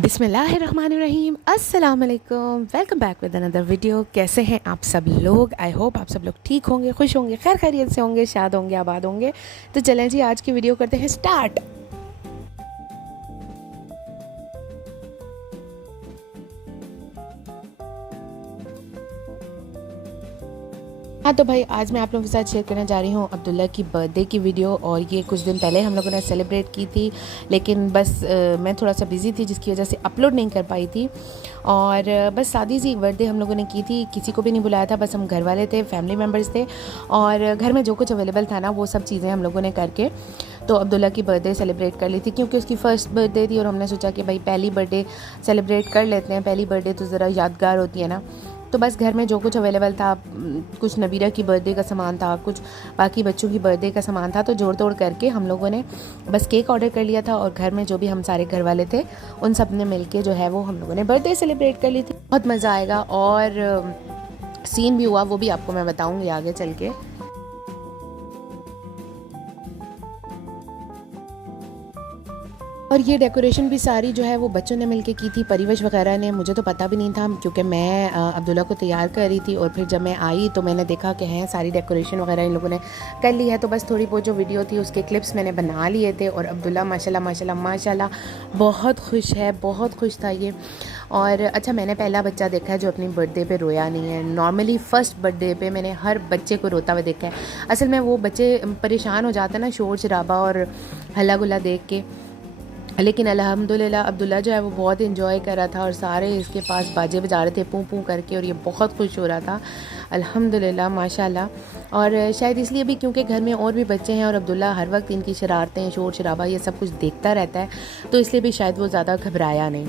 बिस्मिल्लाहिर्रहमानिर्रहीम, अस्सलाम वालेकुम। Welcome back with another video. कैसे हैं आप सब लोग? आई होप आप सब लोग ठीक होंगे, खुश होंगे, खैर खैरियत से होंगे, शाद होंगे, आबाद होंगे। तो चलें जी, आज की वीडियो करते हैं स्टार्ट। हाँ तो भाई, आज मैं आप लोगों के साथ शेयर करने जा रही हूँ अब्दुल्ला की बर्थडे की वीडियो। और ये कुछ दिन पहले हम लोगों ने सेलिब्रेट की थी, लेकिन बस मैं थोड़ा सा बिज़ी थी जिसकी वजह से अपलोड नहीं कर पाई थी। और बस सादी सी बर्थडे हम लोगों ने की थी, किसी को भी नहीं बुलाया था, बस हम घर वाले थे, फैमिली मेम्बर्स थे और घर में जो कुछ अवेलेबल था ना वो सब चीज़ें हम लोगों ने करके तो अब्दुल्ला की बर्थडे सेलिब्रेट कर ली थी, क्योंकि उसकी फ़र्स्ट बर्थडे थी और हमने सोचा कि भाई पहली बर्थडे सेलिब्रेट कर लेते हैं। पहली बर्थडे तो ज़रा यादगार होती है ना। तो बस घर में जो कुछ अवेलेबल था, कुछ नबीरा की बर्थडे का सामान था, कुछ बाकी बच्चों की बर्थडे का सामान था, तो जोड़ तोड़ करके हम लोगों ने बस केक ऑर्डर कर लिया था। और घर में जो भी हम सारे घर वाले थे उन सब ने मिल के जो है वो हम लोगों ने बर्थडे सेलिब्रेट कर ली थी। बहुत मज़ा आएगा और सीन भी हुआ, वो भी आपको मैं बताऊँगी आगे चल के। और ये डेकोरेशन भी सारी जो है वो बच्चों ने मिलके की थी, परिवेश वगैरह ने। मुझे तो पता भी नहीं था, क्योंकि मैं अब्दुल्ला को तैयार कर रही थी और फिर जब मैं आई तो मैंने देखा कि हैं सारी डेकोरेशन वगैरह इन लोगों ने कर ली है। तो बस थोड़ी बहुत जो वीडियो थी उसके क्लिप्स मैंने बना लिए थे। और अब्दुल्ला माशाल्लाह माशाल्लाह माशाल्लाह बहुत खुश है, बहुत खुश था ये। और अच्छा, मैंने पहला बच्चा देखा है जो अपनी बर्थडे पे रोया नहीं है। नॉर्मली फ़र्स्ट बर्थडे पे मैंने हर बच्चे को रोता हुआ देखा है। असल में वो बच्चे परेशान हो जाते हैं ना शोर शराबा और हल्ला गुल्ला देख के, लेकिन अल्हम्दुलिल्लाह अब्दुल्ला जो है वो बहुत इन्जॉय कर रहा था और सारे इसके पास बाजे बजा रहे थे पूं पूं करके, और ये बहुत खुश हो रहा था अल्हम्दुलिल्लाह माशाल्लाह। और शायद इसलिए भी क्योंकि घर में और भी बच्चे हैं और अब्दुल्ला हर वक्त इनकी शरारतें, शोर शराबा, ये सब कुछ देखता रहता है, तो इसलिए भी शायद वो ज़्यादा घबराया नहीं।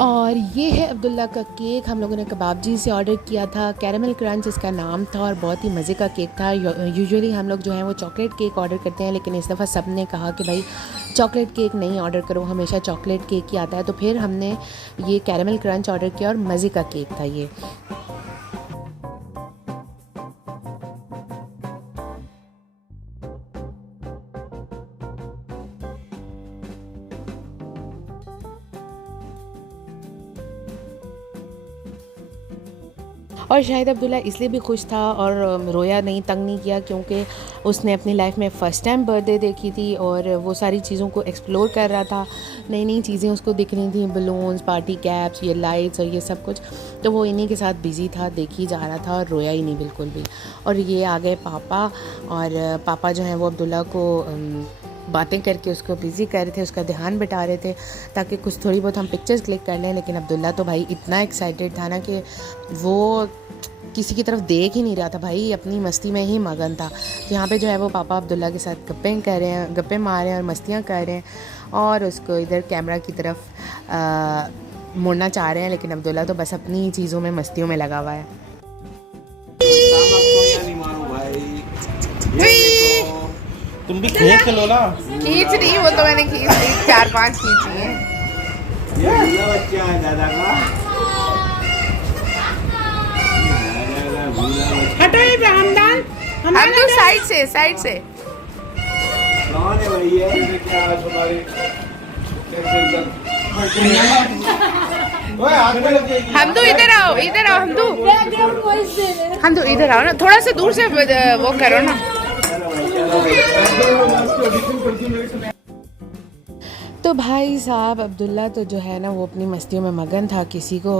और ये है अब्दुल्ला का केक। हम लोगों ने कबाबजी से ऑर्डर किया था, कैरेमल क्रंच इसका नाम था और बहुत ही मज़े का केक था। यूजुअली हम लोग जो है वो चॉकलेट केक ऑर्डर करते हैं, लेकिन इस दफ़ा सब ने कहा कि भाई चॉकलेट केक नहीं ऑर्डर करो, हमेशा चॉकलेट केक ही आता है। तो फिर हमने ये कैरेमल क्रंच ऑर्डर किया और मज़े का केक था ये। और शायद अब्दुल्ला इसलिए भी खुश था और रोया नहीं, तंग नहीं किया, क्योंकि उसने अपनी लाइफ में फ़र्स्ट टाइम बर्थडे देखी थी और वो सारी चीज़ों को एक्सप्लोर कर रहा था। नई नई चीज़ें उसको दिख रही थी, बलून्स, पार्टी कैप्स, ये लाइट्स और ये सब कुछ। तो वो इन्हीं के साथ बिज़ी था, देखी जा रहा था और रोया ही नहीं बिल्कुल भी। और ये आ गए पापा, और पापा जो हैं वो अब्दुल्ला को बातें करके उसको बिज़ी कर रहे थे, उसका ध्यान बिठा रहे थे ताकि कुछ थोड़ी बहुत हम पिक्चर्स क्लिक कर लें। लेकिन अब्दुल्ला तो भाई इतना एक्साइटेड था ना कि वो किसी की तरफ देख ही नहीं रहा था, भाई अपनी मस्ती में ही मगन था। यहाँ पे जो है वो पापा अब्दुल्ला के साथ गप्पें कर रहे हैं, गप्पे मार रहे हैं और मस्तियाँ कर रहे हैं और उसको इधर कैमरा की तरफ मुड़ना चाह रहे हैं। लेकिन अब्दुल्ला तो बस अपनी चीज़ों में, मस्तियों में लगा हुआ है। तुम भी खींच लो ना। खींच रही वो तो मैंने खींच ली, 4-5 खींची हैं। बच्चा है दादा का। हटो ये हमदान, हम तो साइड से कौन है भैया? क्या तुम्हारी ओए हाथ में लग जाएगी। हम तो इधर आओ हम तो इधर आओ ना, थोड़ा सा दूर से वो करो ना। तो भाई साहब अब्दुल्ला तो जो है ना वो अपनी मस्तियों में मगन था, किसी को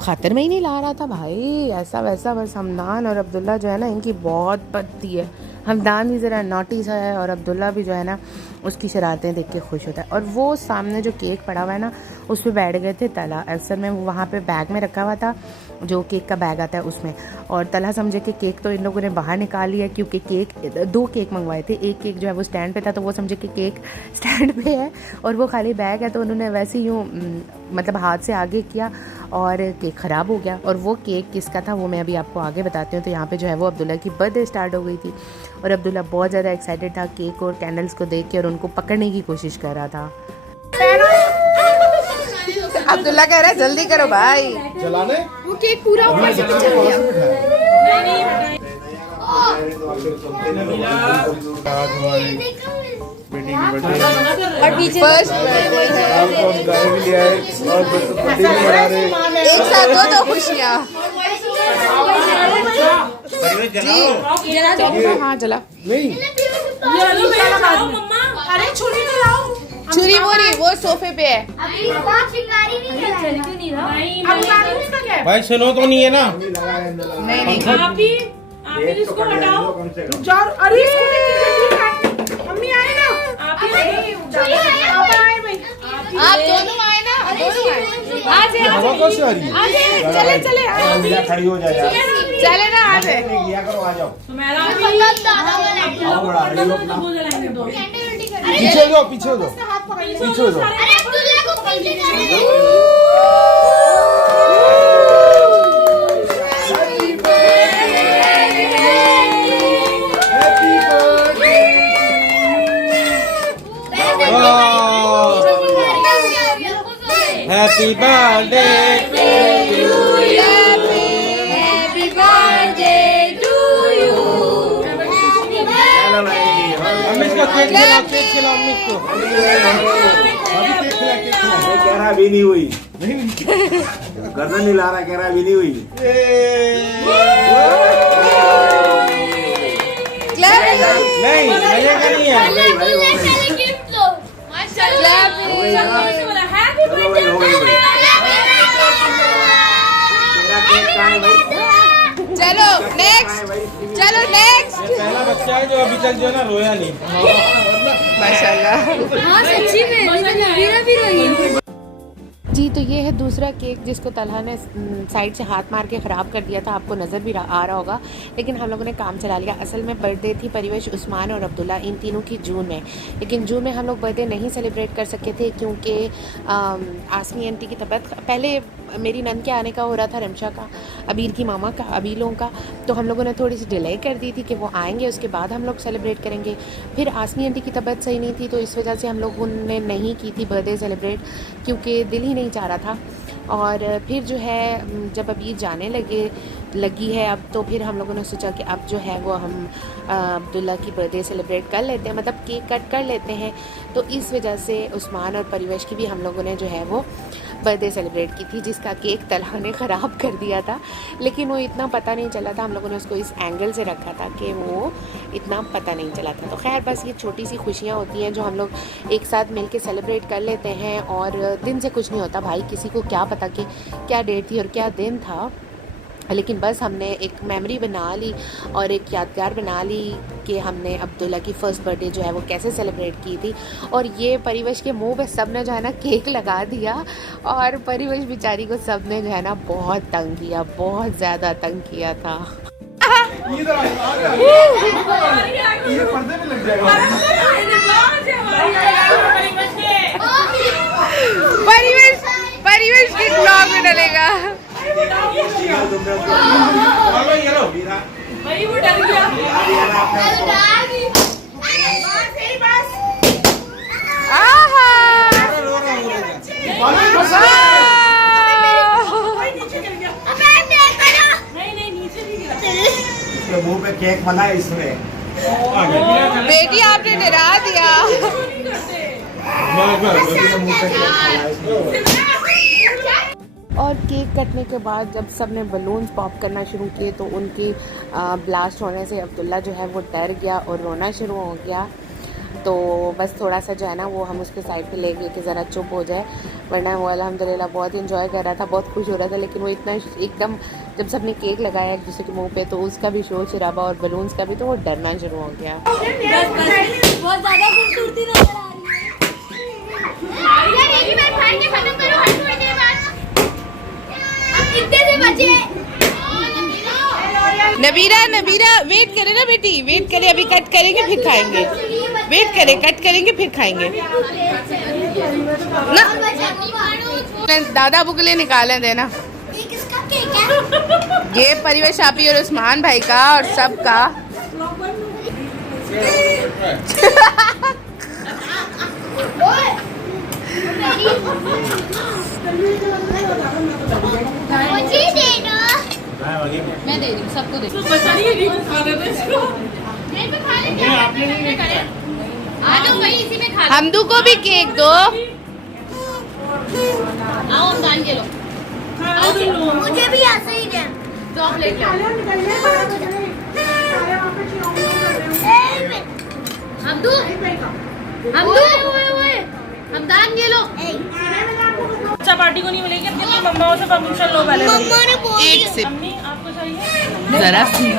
खातिर में ही नहीं ला रहा था भाई, ऐसा वैसा। बस हमदान और अब्दुल्ला जो है ना इनकी बहुत पड़ती है। हमदान भी ज़रा नॉटी सा है और अब्दुल्ला भी जो है ना उसकी शरारतें देख के खुश होता है। और वो सामने जो केक पड़ा हुआ है ना उस पर बैठ गए थे तला। असल में वो वहाँ पे बैग में रखा हुआ था, जो केक का बैग आता है उसमें। और तला समझे कि केक तो इन लोगों ने बाहर निकाल लिया, क्योंकि केक 2 केक मंगवाए थे। एक केक जो है वो स्टैंड पे था, तो वो समझे कि केक स्टैंड पे है और वो खाली बैग है, तो उन्होंने वैसे यूँ मतलब हाथ से आगे किया और केक ख़राब हो गया। और वो केक किसका था वो मैं अभी आपको आगे बताती हूँ। तो यहाँ पे जो है वो अब्दुल्ला की बर्थडे स्टार्ट हो गई थी और अब्दुल्ला बहुत ज़्यादा एक्साइटेड था केक और कैंडल्स को देख के और उनको पकड़ने की कोशिश कर रहा था। अब्दुल्ला कह रहा है जल्दी करो भाई। चलाने वो केक पूरा ऊपर से चल गया। बेटी की बर्थडे और पीछे फर्स्ट गाय भी लिया है और बर्थडे भी मना रहे। एक साथ दो खुशियाँ। हाँ जला। नहीं अरे छुरी तो लाओ। छुरी वो सोफे पे है। भाई सुनो तो नहीं है ना। नहीं आप ही इसको हटाओ। जाओ अरे इसको मम्मी आए ना। आप ही आए भाई। आप दोनों आए ना। आज हवा कौन सी आ रही है? चले खड़ी हो जाए यार। चले ना आज किया करो आ जाओ। पीछे हो जाओ पीछे हो जाओ पीछे हो जाओ। Happy birthday to you. Happy birthday to you. अम्मी इसको केक खिलाओ अम्मी इसको। कह रहा भी नहीं हुई। गर्दन नहीं ला रहा कह रहा भी नहीं हुई। नहीं मजे का नहीं है। चलो नेक्स्ट पहला बच्चा है जो अभी तक जो है ना रोया नहीं। माशाल्लाह। हाँ सच्ची में मेरा भी रोई। जी तो ये है दूसरा केक जिसको तलहा ने साइड से हाथ मार के ख़राब कर दिया था। आपको नज़र भी आ रहा होगा, लेकिन हम लोगों ने काम चला लिया। असल में बर्थडे थी परिवेश, उस्मान और अब्दुल्ला, इन तीनों की जून में। लेकिन जून में हम लोग बर्थडे नहीं सेलिब्रेट कर सके थे क्योंकि आसमी आंटी की तबीयत, पहले मेरी नंद के आने का हो रहा था, रमशा का, अबीर की मामा का, अबीलों का, तो हम लोगों ने थोड़ी सी डिले कर दी थी कि वो आएंगे उसके बाद हम लोग सेलिब्रेट करेंगे। फिर आसमी आंटी की तबीयत सही नहीं थी, तो इस वजह से हम लोगों ने नहीं की थी बर्थडे सेलिब्रेट, क्योंकि दिल ही नहीं चाह रहा था। और फिर जो है जब अबीर जाने लगी है अब, तो फिर हम लोगों ने सोचा कि अब जो है वो हम अब्दुल्ला की बर्थडे सेलिब्रेट कर लेते हैं, मतलब केक कट कर लेते हैं। तो इस वजह से उस्मान और परिवेश की भी हम लोगों ने जो है वो बर्थडे सेलिब्रेट की थी, जिसका केक तलहा ने ख़राब कर दिया था। लेकिन वो इतना पता नहीं चला था, हम लोगों ने उसको इस एंगल से रखा था कि वो इतना पता नहीं चला था। तो खैर बस ये छोटी सी खुशियाँ होती हैं जो हम लोग एक साथ मिल के सेलिब्रेट कर लेते हैं। और दिन से कुछ नहीं होता भाई, किसी को क्या पता कि क्या डेट थी और क्या दिन था, लेकिन बस हमने एक मेमोरी बना ली और एक यादगार बना ली कि हमने अब्दुल्ला की फ़र्स्ट बर्थडे जो है वो कैसे सेलिब्रेट की थी। और ये परिवेश के मुंह पे सब ने जो है ना केक लगा दिया, और परिवेश बेचारी को सब ने जो है ना बहुत तंग किया, बहुत ज़्यादा तंग किया था। परिवेश के ब्लॉग में डलेगा। भाई वो डर गया। नहीं नीचे नहीं गिरा। मुंह पे केक मना इसमें। बेटी आपने डरा दिया। और केक कटने के बाद जब सब ने बलून्स पॉप करना शुरू किए तो उनकी ब्लास्ट होने से अब्दुल्ला जो है वो डर गया और रोना शुरू हो गया। तो बस थोड़ा सा जो है ना वो हम उसके साइड पे ले गए कि ज़रा चुप हो जाए, वरना वो अल्हम्दुलिल्लाह बहुत इंजॉय कर रहा था, बहुत खुश हो रहा था। लेकिन वो इतना एकदम जब सबने केक लगाया एक दूसरे के मुंह पे तो उसका भी शोर शराबा और बलून्स का भी, तो वो डरना शुरू हो गया। बहुत ज़्यादा खूबसूरती नजर आ रही है। नबीरा वेट करे ना बेटी, वेट करे, अभी कट करेंगे फिर खाएंगे। वेट करे, कट करेंगे फिर खाएंगे ना। दादा अबू के लिए निकालें देना। ये परिवेश आपी और उस्मान भाई का और सबका। मुझे दे दो। मैं दे रही हूँ, सबको दे। बचा नहीं है खाने में इसको। नहीं तो खा लेंगे, आपने नहीं करें। आ जाओ भाई, इसी में खा लो। हमदू को भी केक दो। आओ हमदान के लो, मुझे भी ऐसे ही दे। चॉकलेट लो। हमदू, हमदू, हमदान ये लो। अच्छा पार्टी को नहीं मिलेगी, अपनी मम्माओं से परमिशन लो पहले। मम्मा ने बोल एक दिया। सिप। अम्मी आपको चाहिए? जरा सी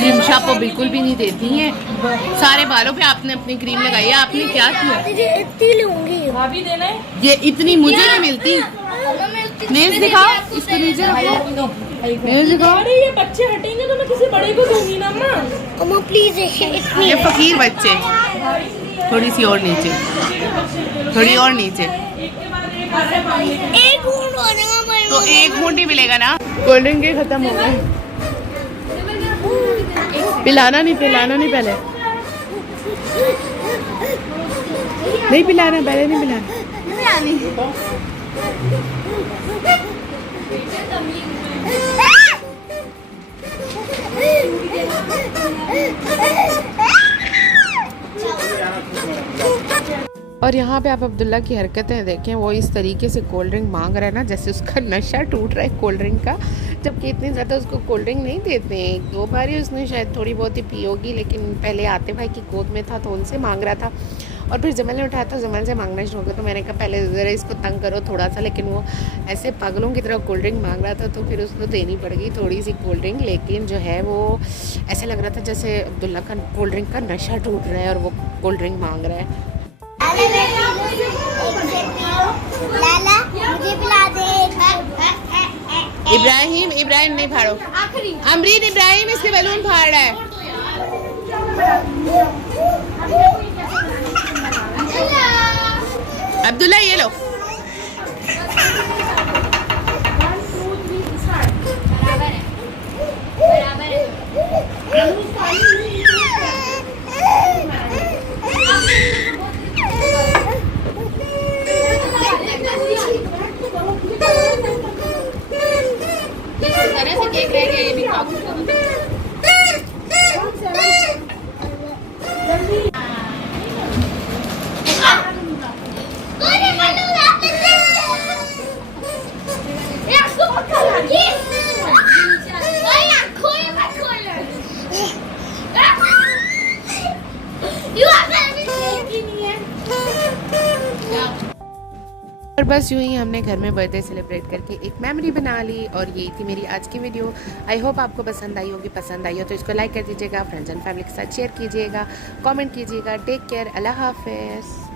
रिमशा को बिल्कुल भी नहीं देती हैं। सारे बालों पे आपने अपनी क्रीम लगाई है, आपने क्या किया? तुझे इतनी लूंगी। भाभी देना है? ये इतनी मुझे नहीं मिलती। नेल्स दिखाओ, इसको नीचे रखो। नेल्स दिखाओ। अरे ये बच्चे हटेंगे तो मैं किसी बड़े को दूंगी ना अम्मा। अम्मा प्लीज इतनी। ये फकीर बच्चे। थोड़ी सी और नीचे, थोड़ी और नीचे। एक घूंट होने का मैं तो एक घूंट ही मिलेगा ना। कोल्ड ड्रिंक के खत्म हो गए। पिलाना नहीं पहले। नहीं पिलाना, पहले नहीं पिलाना। और यहाँ पे आप अब्दुल्ला की हरकतें देखें, वो इस तरीके से कोल्ड ड्रिंक मांग रहा है ना जैसे उसका नशा टूट रहा है कोल्ड ड्रिंक का, जबकि इतनी ज़्यादा उसको कोल्ड ड्रिंक नहीं देते हैं। 2 बार ही उसने शायद थोड़ी बहुत ही पी होगी, लेकिन पहले आते भाई की गोद में था तो उनसे मांग रहा था, और फिर जमल ने उठाया तो जमल से मांगना शुरू हो गया। तो मैंने कहा पहले ज़रा इसको तंग करो थोड़ा सा, लेकिन वो ऐसे पागलों की तरह कोल्ड ड्रिंक मांग रहा था, तो फिर उसको देनी पड़ गई थोड़ी सी कोल्ड ड्रिंक। लेकिन जो है वो ऐसे लग रहा था जैसे अब्दुल्ला का कोल्ड ड्रिंक का नशा टूट रहा है और वो कोल्ड ड्रिंक मांग रहा है। लाला मुझे पिला दे। इब्राहिम नहीं फाड़ो। अमरीन इब्राहिम इसके बैलून फाड़ रहा है। अब्दुल्ला ये लो। तरह से केक रह गया, ये भी खाओ। और बस यूँ ही हमने घर में बर्थडे सेलिब्रेट करके एक मेमोरी बना ली, और यही थी मेरी आज की वीडियो। आई होप आपको पसंद आई होगी। पसंद आई हो तो इसको लाइक कर दीजिएगा, फ्रेंड्स एंड फैमिली के साथ शेयर कीजिएगा, कमेंट कीजिएगा। टेक केयर, अल्लाह हाफिज़।